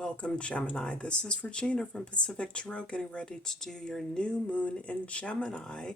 Welcome, Gemini. This is Regina from Pacific Tarot, getting ready to do your new moon in Gemini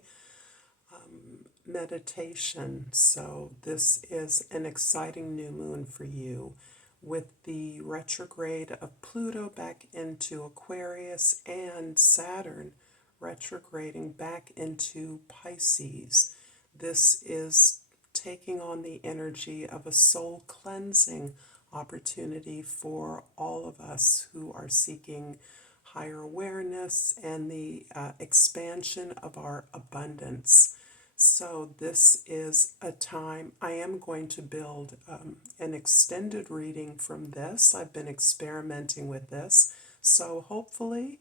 meditation. So this is an exciting new moon for you with the retrograde of Pluto back into Aquarius and Saturn retrograding back into Pisces. This is taking on the energy of a soul cleansing opportunity for all of us who are seeking higher awareness and the expansion of our abundance. So this is a time I am going to build an extended reading from this. I've been experimenting with this. So hopefully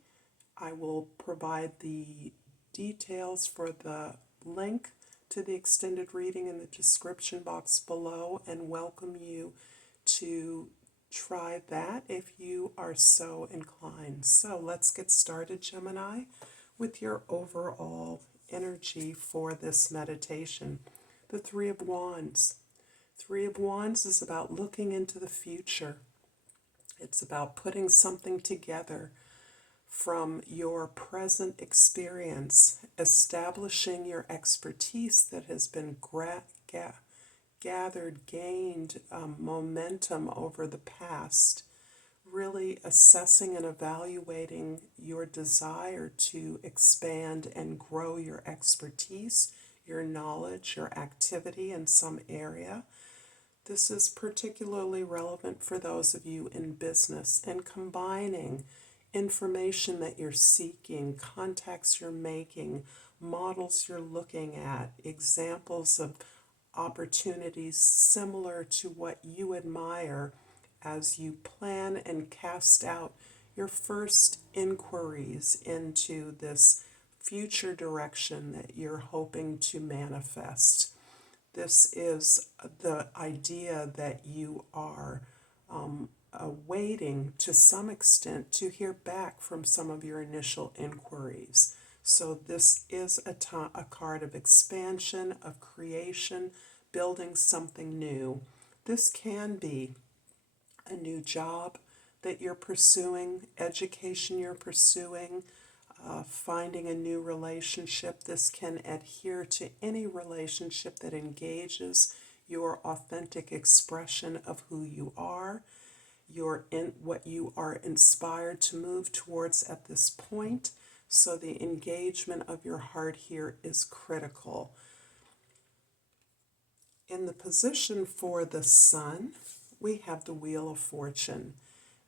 I will provide the details for the link to the extended reading in the description box below and welcome you to try that if you are so inclined. So let's get started, Gemini, with your overall energy for this meditation. The Three of Wands. Three of Wands is about looking into the future. It's about putting something together from your present experience, establishing your expertise that has been gained momentum over the past, really assessing and evaluating your desire to expand and grow your expertise, your knowledge, your activity in some area. This is particularly relevant for those of you in business and combining information that you're seeking, contacts you're making, models you're looking at, examples of opportunities similar to what you admire as you plan and cast out your first inquiries into this future direction that you're hoping to manifest. This is the idea that you are waiting to some extent to hear back from some of your initial inquiries. So this is a card of expansion, of creation, building something new. This can be a new job that you're pursuing, education you're pursuing, finding a new relationship. This can adhere to any relationship that engages your authentic expression of who you are, what you are inspired to move towards at this point. So the engagement of your heart here is critical. In the position for the Sun, we have the Wheel of Fortune.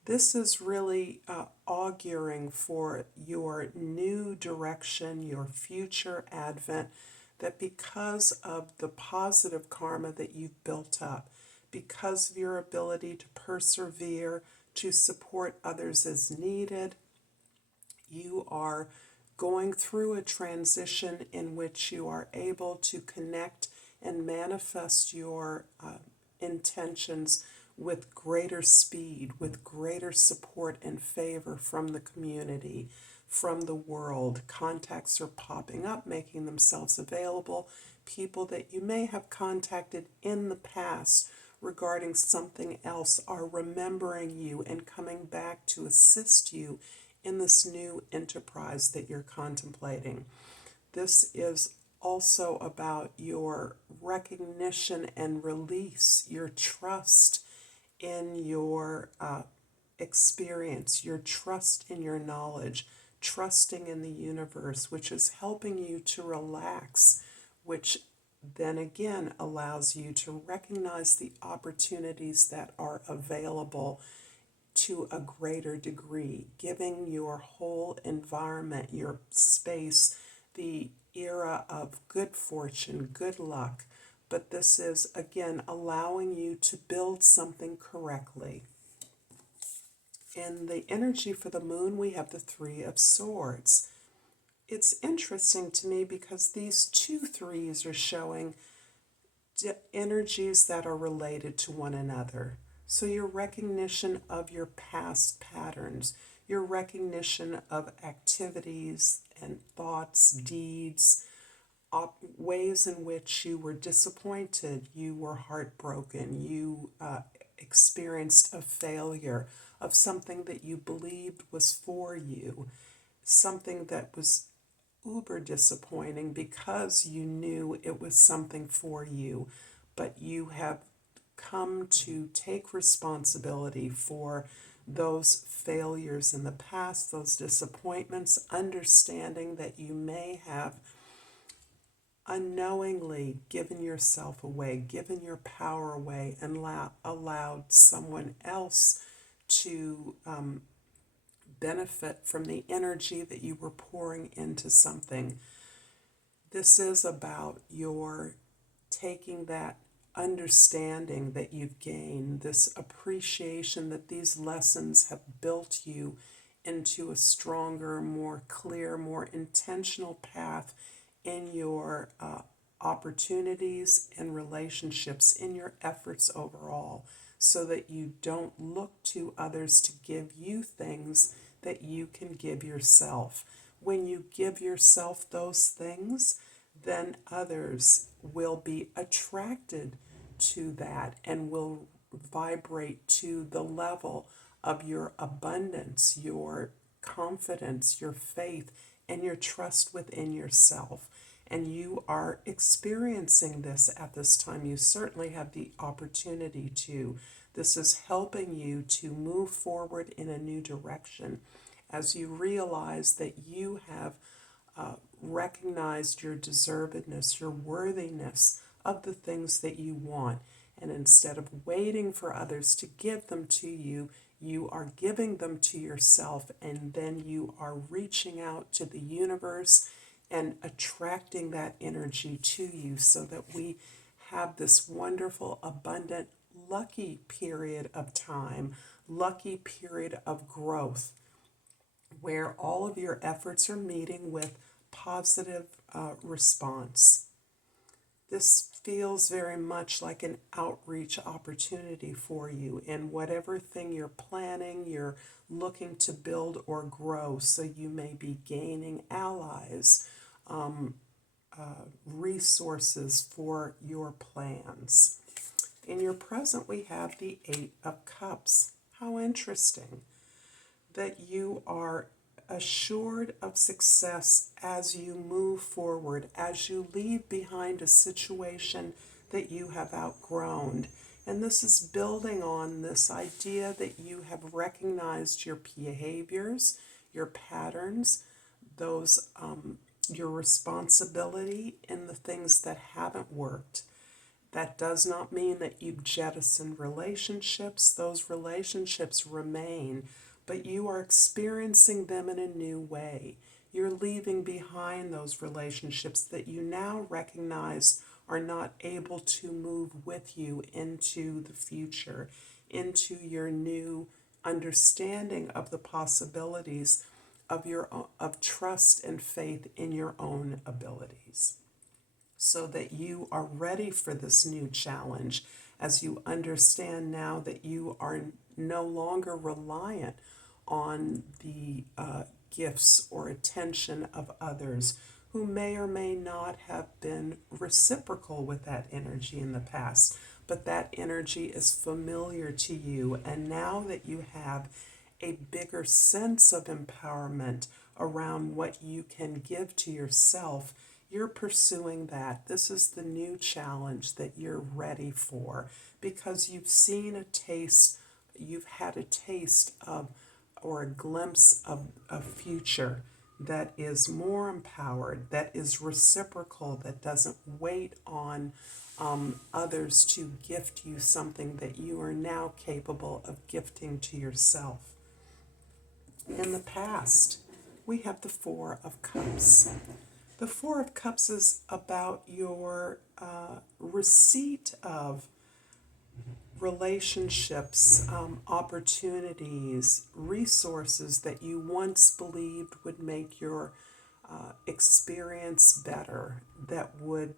This is really auguring for your new direction, your future advent, that because of the positive karma that you've built up, because of your ability to persevere, to support others as needed, you are going through a transition in which you are able to connect and manifest your intentions with greater speed, with greater support and favor from the community, from the world. Contacts are popping up, making themselves available. People that you may have contacted in the past regarding something else are remembering you and coming back to assist you in this new enterprise that you're contemplating. This is also about your recognition and release, your trust in your experience, your trust in your knowledge, trusting in the universe, which is helping you to relax, which then again allows you to recognize the opportunities that are available to a greater degree, giving your whole environment, your space, the era of good fortune, good luck. But this is, again, allowing you to build something correctly. In the energy for the moon, we have the Three of Swords. It's interesting to me because these two threes are showing energies that are related to one another. So your recognition of your past patterns, your recognition of activities and thoughts, deeds, ways in which you were disappointed, you were heartbroken, you experienced a failure of something that you believed was for you, something that was uber disappointing because you knew it was something for you, but you have come to take responsibility for those failures in the past, those disappointments, understanding that you may have unknowingly given yourself away, given your power away, and allowed someone else to benefit from the energy that you were pouring into something. This is about your taking that understanding that you've gained, this appreciation that these lessons have built you into a stronger, more clear, more intentional path in your opportunities and relationships, in your efforts overall, so that you don't look to others to give you things that you can give yourself. When you give yourself those things, then others will be attracted to that and will vibrate to the level of your abundance, your confidence, your faith, and your trust within yourself. And you are experiencing this at this time. You certainly have the opportunity to. This is helping you to move forward in a new direction as you realize that you have recognized your deservedness, your worthiness of the things that you want. And instead of waiting for others to give them to you, you are giving them to yourself, and then you are reaching out to the universe and attracting that energy to you, so that we have this wonderful, abundant, lucky period of time, lucky period of growth, where all of your efforts are meeting with positive response. This feels very much like an outreach opportunity for you in whatever thing you're planning, you're looking to build or grow. So you may be gaining allies, resources for your plans. In your present, we have the Eight of Cups. How interesting that you are assured of success as you move forward, as you leave behind a situation that you have outgrown. And this is building on this idea that you have recognized your behaviors, your patterns, those your responsibility in the things that haven't worked. That does not mean that you've jettisoned relationships. Those relationships remain, but you are experiencing them in a new way. You're leaving behind those relationships that you now recognize are not able to move with you into the future, into your new understanding of the possibilities of trust and faith in your own abilities, so that you are ready for this new challenge as you understand now that you are no longer reliant on the gifts or attention of others who may or may not have been reciprocal with that energy in the past. But that energy is familiar to you, and now that you have a bigger sense of empowerment around what you can give to yourself, you're pursuing that. This is the new challenge that you're ready for, because you've seen a taste, you've had a taste of, or a glimpse of a future that is more empowered, that is reciprocal, that doesn't wait on others to gift you something that you are now capable of gifting to yourself. In the past, we have the Four of Cups. The Four of Cups is about your receipt of relationships, opportunities, resources that you once believed would make your experience better, that would,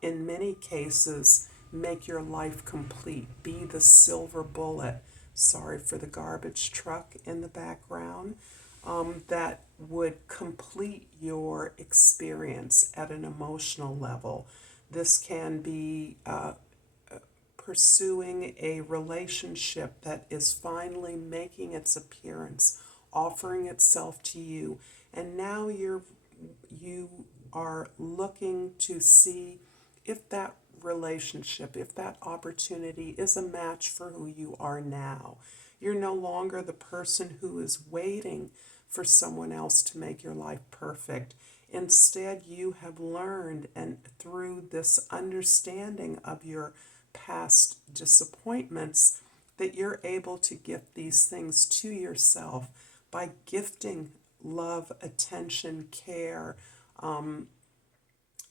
in many cases, make your life complete, be the silver bullet. Sorry for the garbage truck in the background. That would complete your experience at an emotional level. This can be pursuing a relationship that is finally making its appearance, offering itself to you, and now you are looking to see if that relationship, if that opportunity is a match for who you are now. You're no longer the person who is waiting for someone else to make your life perfect. Instead, you have learned, and through this understanding of your past disappointments, that you're able to gift these things to yourself by gifting love, attention, care,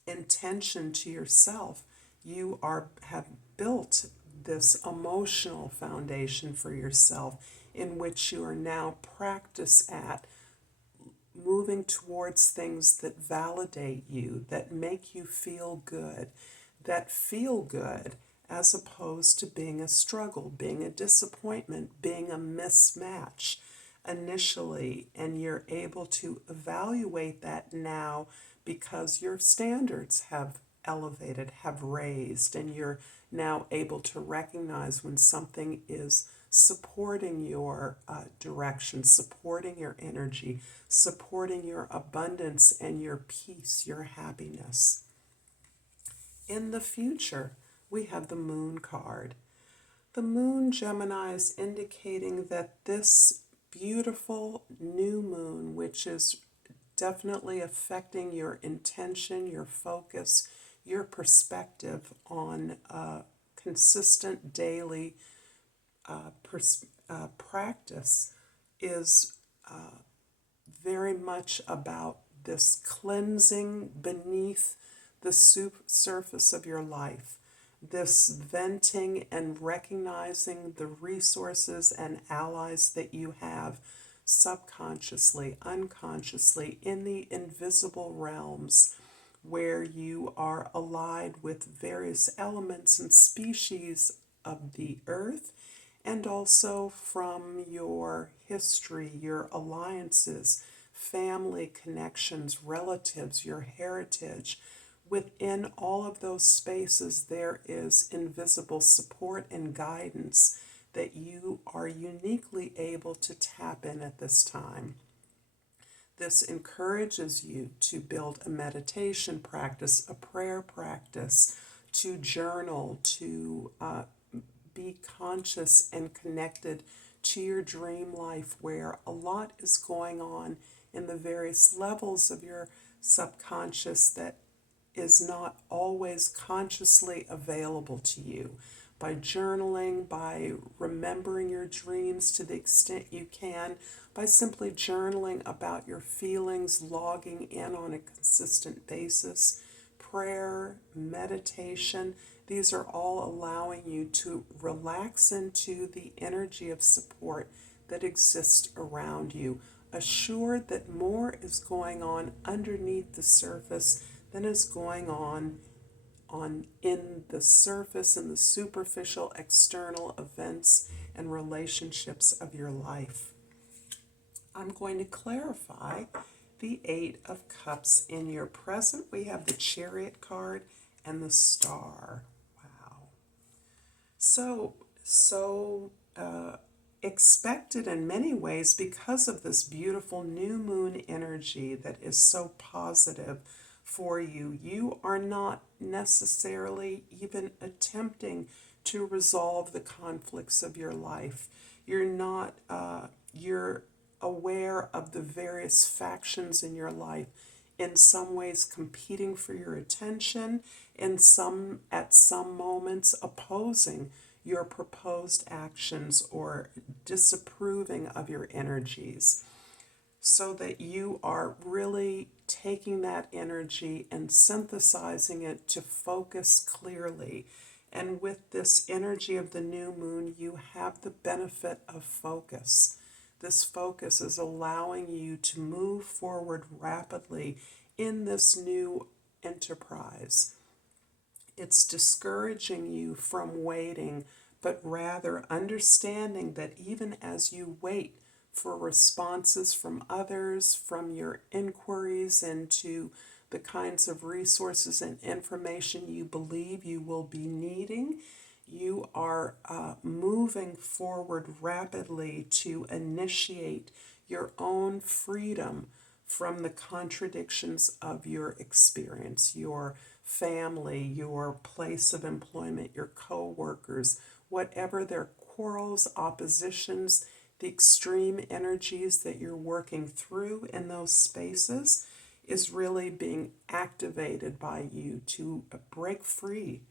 intention to yourself. You have built this emotional foundation for yourself in which you are now practice at moving towards things that validate you, that make you feel good, as opposed to being a struggle, being a disappointment, being a mismatch initially. And you're able to evaluate that now because your standards have elevated, have raised, and you're now able to recognize when something is supporting your direction, supporting your energy, supporting your abundance and your peace, your happiness. In the future, we have the Moon card. The Moon, Gemini, is indicating that this beautiful new moon, which is definitely affecting your intention, your focus, your perspective on consistent daily practice, is very much about this cleansing beneath the surface of your life, this venting and recognizing the resources and allies that you have subconsciously, unconsciously, in the invisible realms where you are allied with various elements and species of the earth, and also from your history, your alliances, family connections, relatives, your heritage. Within all of those spaces, there is invisible support and guidance that you are uniquely able to tap in at this time. This encourages you to build a meditation practice, a prayer practice, to journal, to be conscious and connected to your dream life, where a lot is going on in the various levels of your subconscious that is not always consciously available to you. By journaling, by remembering your dreams to the extent you can, by simply journaling about your feelings, logging in on a consistent basis, prayer, meditation, these are all allowing you to relax into the energy of support that exists around you, assured that more is going on underneath the surface than is going on in the surface and the superficial external events and relationships of your life. I'm going to clarify the Eight of Cups. In your present, we have the Chariot card and the Star. Wow. So expected in many ways because of this beautiful new moon energy that is so positive for you. You are not necessarily even attempting to resolve the conflicts of your life. You're aware of the various factions in your life, in some ways competing for your attention, at some moments opposing your proposed actions or disapproving of your energies, so that you are really taking that energy and synthesizing it to focus clearly. And with this energy of the new moon, you have the benefit of focus. This focus is allowing you to move forward rapidly in this new enterprise. It's discouraging you from waiting, but rather understanding that even as you wait for responses from others, from your inquiries into the kinds of resources and information you believe you will be needing, You are moving forward rapidly to initiate your own freedom from the contradictions of your experience, your family, your place of employment, your co-workers, whatever their quarrels, oppositions, the extreme energies that you're working through in those spaces is really being activated by you to break free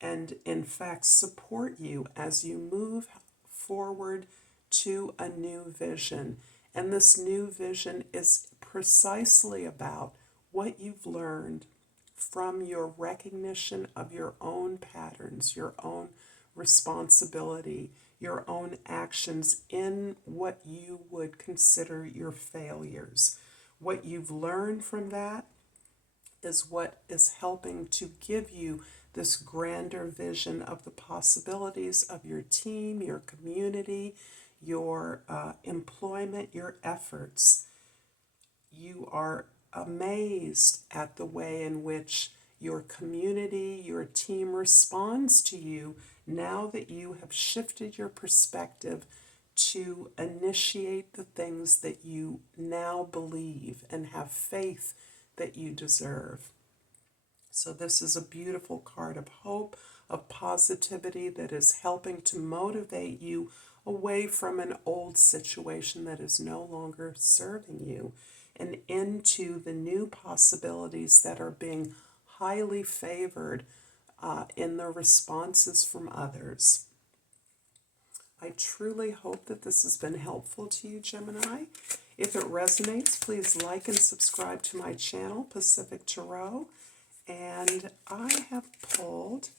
and, in fact, support you as you move forward to a new vision. And this new vision is precisely about what you've learned from your recognition of your own patterns, your own responsibility, your own actions in what you would consider your failures. What you've learned from that is what is helping to give you this grander vision of the possibilities of your team, your community, your employment, your efforts. You are amazed at the way in which your community, your team responds to you now that you have shifted your perspective to initiate the things that you now believe and have faith that you deserve. So this is a beautiful card of hope, of positivity that is helping to motivate you away from an old situation that is no longer serving you and into the new possibilities that are being highly favored in the responses from others. I truly hope that this has been helpful to you, Gemini. If it resonates, please like and subscribe to my channel, Pacific Tarot. And I have pulled,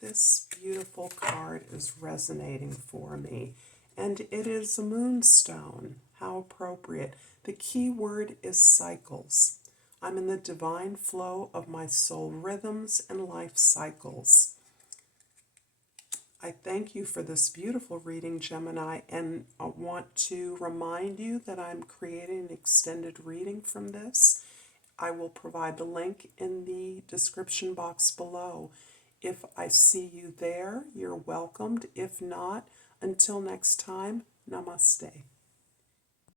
this beautiful card is resonating for me. And it is a moonstone. How appropriate. The key word is cycles. I'm in the divine flow of my soul rhythms and life cycles. I thank you for this beautiful reading, Gemini, and I want to remind you that I'm creating an extended reading from this. I will provide the link in the description box below. If I see you there, you're welcomed. If not, until next time, namaste.